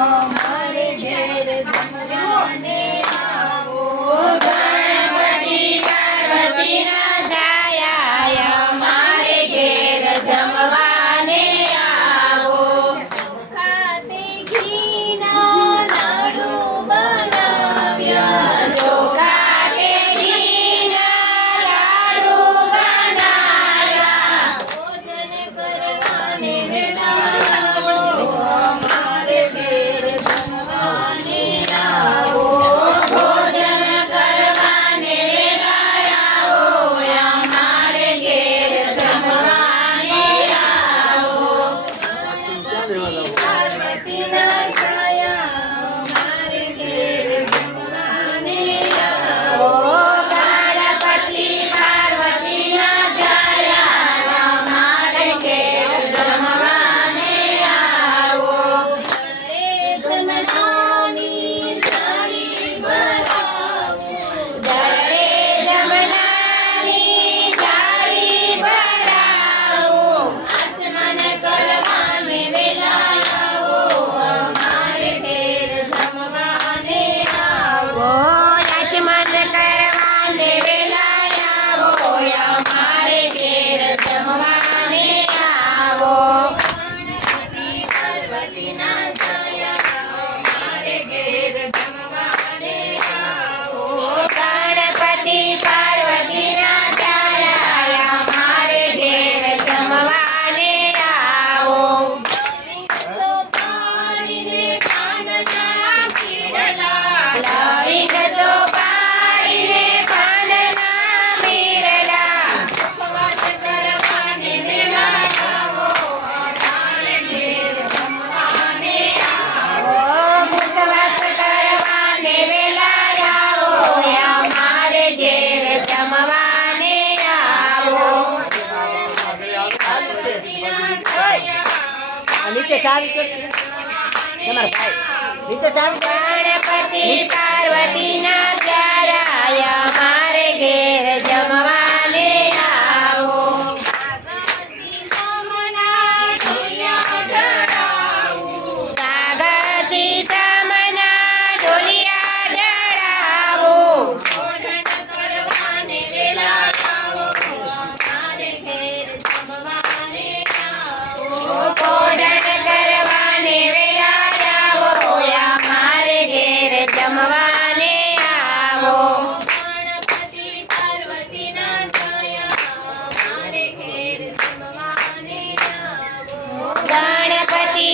અમારે ઘેર જમવાને આવો ગણપતિ પાર્વતીના છાયા અમારે ઘેર જમવાને આવો ખાતે ઘીના લાડુ બનાવ્યા ચોખા તે ઘીના લાડુ બનાવ્યા ભોજન કરવાને વેળાવો અમારે ઘેર જમવાને આવો ભોજન કરવાને વેળા આવો અમારે ઘેર જમવાને આવો પાર્વતીના છાયા અમારે ઘેર જમવાને આવો ગણપતિ પાર્વતીના છાયા અમારે ઘેર જમવાને આવો રે જમનાની સારી બનાવો જળરે જમનાની થાળી ભરાવો આસમાન કરવાને વેલાવો અમારે ઘેર જમવાને આવો આચમન કરવાને વેલા આવો અમારે ઘેર જમવાને આવો ગણપતિ પાર્વતીના છાયા અમારે ઘેર જમવાને આવો ગણપતિ પાર્વતીના છાયા અમારે ઘેર જમવાને આવો સોપારીને પાનના પીડલા લવિંગ સોપારીને પાનના મીરલા ઉપવાસ કરવાને વેલાવો અમારે ઘેર જમવાને આવો મુખવાસ કરવાને વેલા આવો અમારે ઘેર જમવાને આવો નીચે ચાવી તમારા ભાઈ નીચે ચાવી ગણપતિ પાર્વતીના પ્યારા અમારે ઘેર જમવાને આવો સાગસી સમના ઢોલિયા ઢળાવો કોડણ કરવાને વેલા આવો અમારે ઘેર જમવાને આવો ગણપતિ પાર્વતીના છાયા અમારે ઘેર જમવાને આવો ગણપતિ